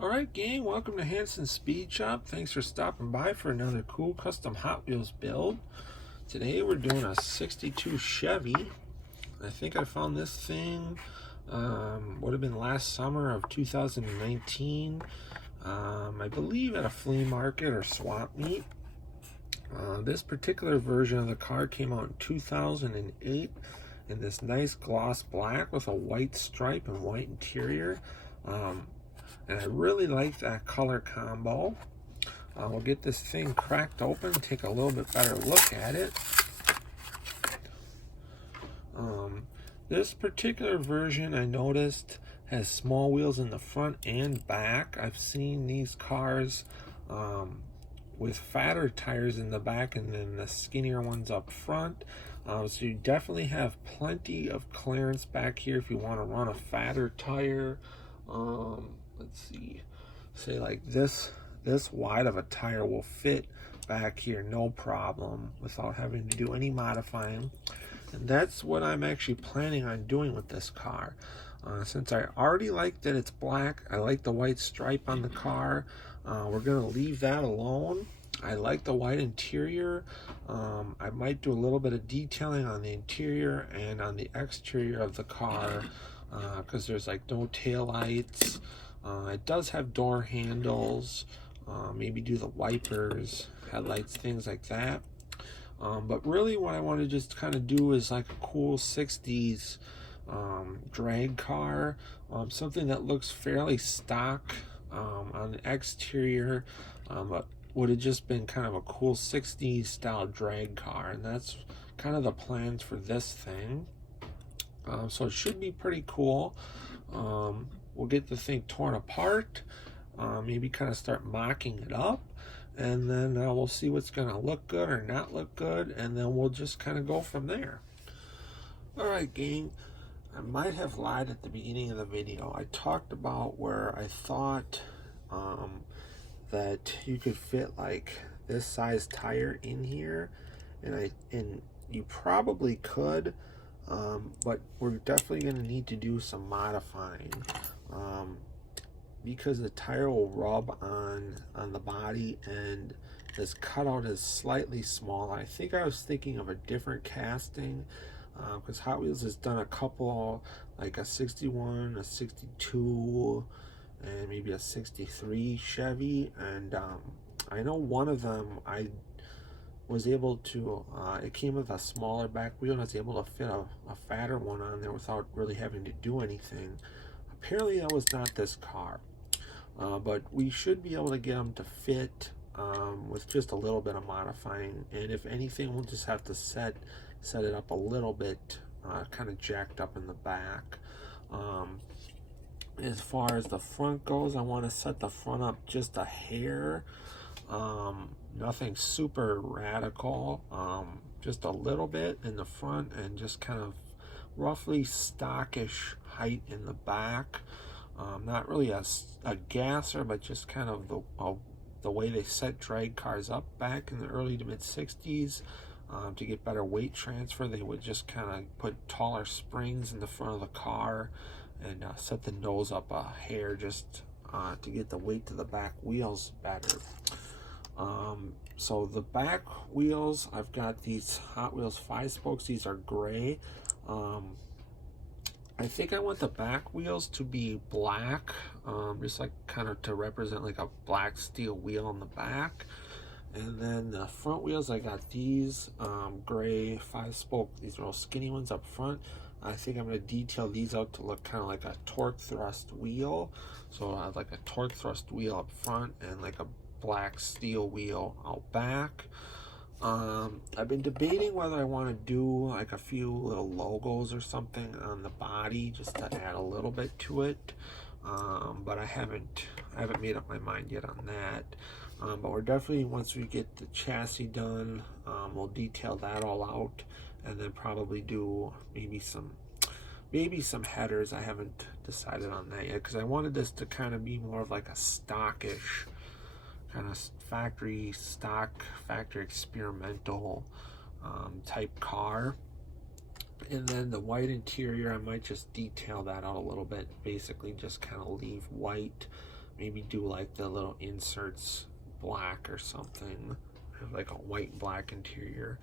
Alright gang, welcome to Hansen Speed Shop. Thanks for stopping by for another cool custom Hot Wheels build. Today we're doing a 62 Chevy. I think I found this thing, would have been last summer of 2019. I believe at a flea market or swap meet. This particular version of the car came out in 2008 in this nice gloss black with a white stripe and white interior. And I really like that color combo. We'll get this thing cracked open, take a little bit better look at it. This particular version I noticed has small wheels in the front and back. I've seen these cars with fatter tires in the back and then the skinnier ones up front. So you definitely have plenty of clearance back here if you want to run a fatter tire. Let's see, say like this wide of a tire will fit back here no problem without having to do any modifying. And that's what I'm actually planning on doing with this car. Since I already like that it's black, I like the white stripe on the car. We're gonna leave that alone. I like the white interior. I might do a little bit of detailing on the interior and on the exterior of the car because there's like no tail lights. It does have door handles, maybe do the wipers, headlights, things like that. But really what I want to just kind of do is like a cool 60s drag car, something that looks fairly stock on the exterior, but would have just been kind of a cool 60s style drag car, and that's kind of the plans for this thing. So it should be pretty cool. We'll get the thing torn apart, maybe kind of start mocking it up, and then we'll see what's going to look good or not look good, and then we'll just kind of go from there. Alright gang, I might have lied at the beginning of the video. I talked about where I thought that you could fit like this size tire in here, and you probably could, but we're definitely going to need to do some modifying. Because the tire will rub on the body and this cutout is slightly small. I think I was thinking of a different casting because Hot Wheels has done a couple, like a 61, a 62, and maybe a 63 Chevy, and I know one of them I was able to, it came with a smaller back wheel and I was able to fit a fatter one on there without really having to do anything. Apparently that was not this car, but we should be able to get them to fit with just a little bit of modifying, and if anything we'll just have to set it up a little bit, kind of jacked up in the back. As far as the front goes, I want to set the front up just a hair, nothing super radical, just a little bit in the front and just kind of roughly stockish height in the back. Not really a gasser, but just kind of the way they set drag cars up back in the early to mid 60s. To get better weight transfer, they would just kind of put taller springs in the front of the car and set the nose up a hair just to get the weight to the back wheels better. So the back wheels, I've got these Hot Wheels 5-spokes. These are gray. I think I want the back wheels to be black, just like kind of to represent like a black steel wheel on the back. And then the front wheels, I got these gray 5-spoke, these real skinny ones up front. I think I'm going to detail these out to look kind of like a torque thrust wheel. So I have like a torque thrust wheel up front and like a black steel wheel out back. I've been debating whether I want to do like a few little logos or something on the body just to add a little bit to it, but I haven't made up my mind yet on that. But we're definitely, once we get the chassis done, we'll detail that all out, and then probably do maybe some headers. I haven't decided on that yet because I wanted this to kind of be more of like a stockish kind of factory experimental type car. And then the white interior, I might just detail that out a little bit, basically just kind of leave white maybe do like the little inserts black or something, have like a white black interior.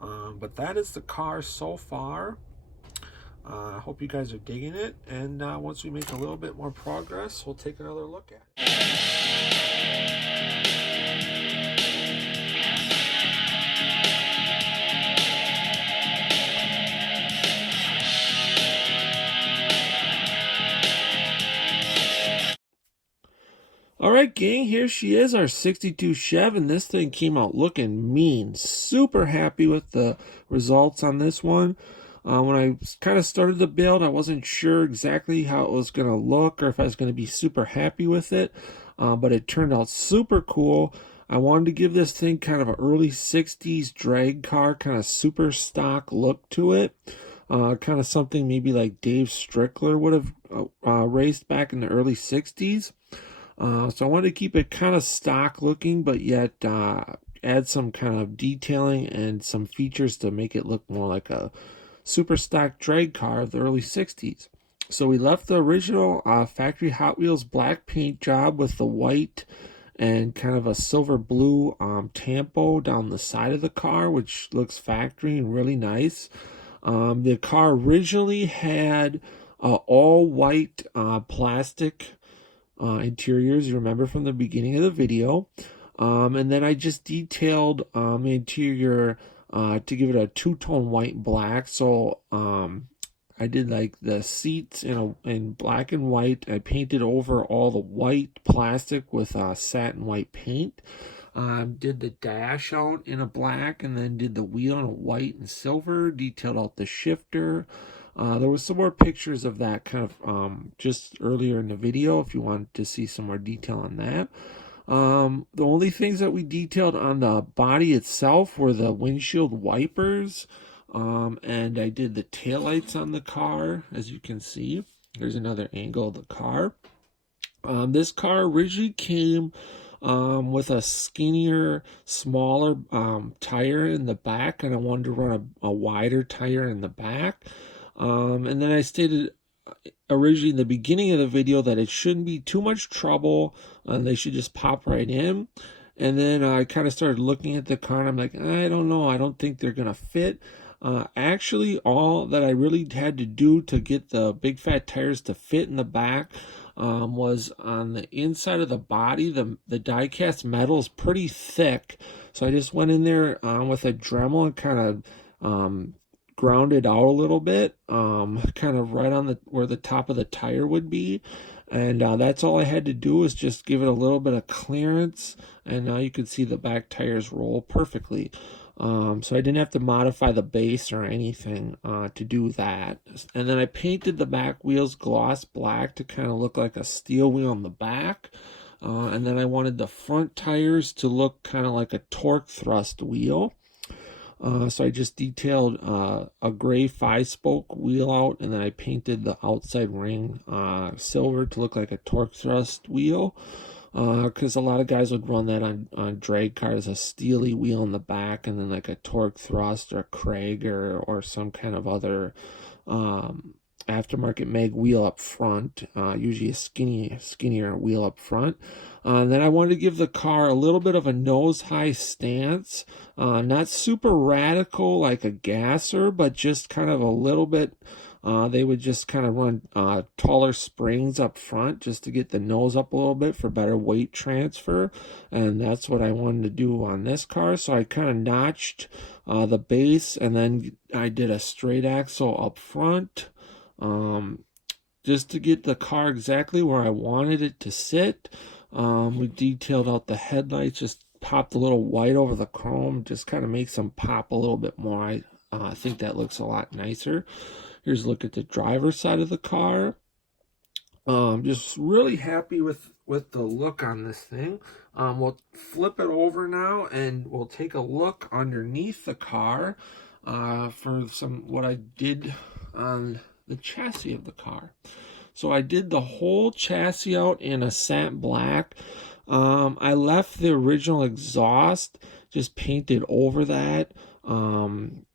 But that is the car so far. I hope you guys are digging it, and once we make a little bit more progress, we'll take another look at it. All right, gang, here she is, our 62 Chev, and this thing came out looking mean. Super happy with the results on this one. When I kind of started the build, I wasn't sure exactly how it was going to look or if I was going to be super happy with it, but it turned out super cool. I wanted to give this thing kind of an early 60s drag car, kind of super stock look to it. Kind of something maybe like Dave Strickler would have raced back in the early 60s. So I wanted to keep it kind of stock looking, but yet add some kind of detailing and some features to make it look more like a super stock drag car of the early 60s. So we left the original factory Hot Wheels black paint job with the white and kind of a silver blue tampo down the side of the car, which looks factory and really nice. The car originally had all white plastic interiors, you remember from the beginning of the video. And then I just detailed the interior to give it a two-tone white and black. So I did like the seats in black and white. I painted over all the white plastic with satin white paint. Did the dash out in a black, and then did the wheel in a white and silver. Detailed out the shifter. There was some more pictures of that kind of just earlier in the video if you wanted to see some more detail on that. The only things that we detailed on the body itself were the windshield wipers, and I did the taillights on the car, as you can see. Here's another angle of the car. This car originally came with a skinnier, smaller tire in the back, and I wanted to run a wider tire in the back. And then I stated originally in the beginning of the video that it shouldn't be too much trouble. They should just pop right in. And then I kind of started looking at the car and I'm like, I don't know. I don't think they're going to fit. Actually, all that I really had to do to get the big fat tires to fit in the back was on the inside of the body. The die-cast metal is pretty thick. So I just went in there with a Dremel and kind of ground it out a little bit, kind of right on where the top of the tire would be. And that's all I had to do is just give it a little bit of clearance, and now you can see the back tires roll perfectly. So I didn't have to modify the base or anything to do that. And then I painted the back wheels gloss black to kind of look like a steel wheel on the back. And then I wanted the front tires to look kind of like a torque thrust wheel. So I just detailed a gray 5-spoke wheel out, and then I painted the outside ring silver to look like a torque thrust wheel, because a lot of guys would run that on drag cars, a steely wheel in the back, and then like a torque thrust or a Craig or some kind of other aftermarket mag wheel up front, usually a skinnier wheel up front. And then I wanted to give the car a little bit of a nose-high stance, not super radical like a gasser, but just kind of a little bit. They would just kind of run taller springs up front just to get the nose up a little bit for better weight transfer, and that's what I wanted to do on this car. So I kind of notched the base, and then I did a straight axle up front, just to get the car exactly where I wanted it to sit. We detailed out the headlights, just popped a little white over the chrome, just kind of makes them pop a little bit more. I think that looks a lot nicer. Here's a look at the driver's side of the car. Just really happy with the look on this thing. We'll flip it over now and we'll take a look underneath the car for what I did on the chassis of the car. So I did the whole chassis out in a satin black. I left the original exhaust just painted over that,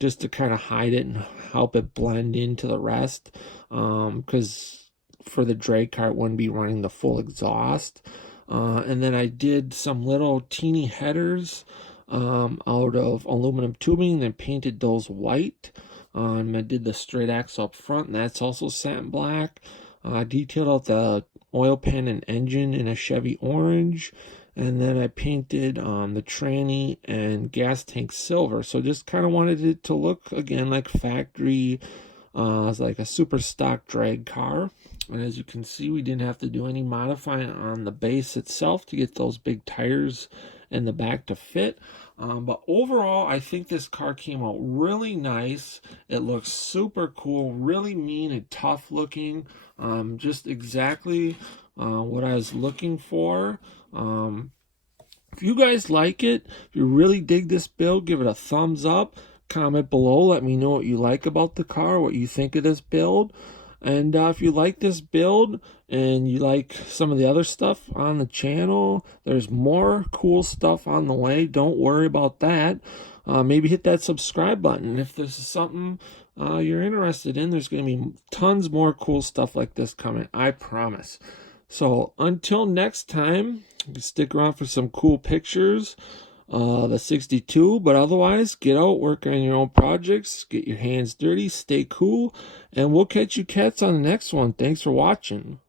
just to kind of hide it and help it blend into the rest, because for the drag car, it wouldn't be running the full exhaust. And then I did some little teeny headers out of aluminum tubing, then painted those white. I did the straight axle up front, and that's also satin black. I detailed out the oil pan and engine in a Chevy orange. And then I painted the tranny and gas tank silver. So just kind of wanted it to look, again, like factory. It's like a super stock drag car. And as you can see, we didn't have to do any modifying on the base itself to get those big tires in the back to fit. But overall, I think this car came out really nice. It looks super cool, really mean and tough looking. Just exactly what I was looking for. If you guys like it, if you really dig this build, give it a thumbs up. Comment below. Let me know what you like about the car, what you think of this build. And if you like this build and you like some of the other stuff on the channel, there's more cool stuff on the way. Don't worry about that. Maybe hit that subscribe button. If this is something you're interested in, there's going to be tons more cool stuff like this coming, I promise. So until next time, stick around for some cool pictures. The 62, but otherwise, get out, work on your own projects, get your hands dirty, stay cool, and we'll catch you cats on the next one. Thanks for watching.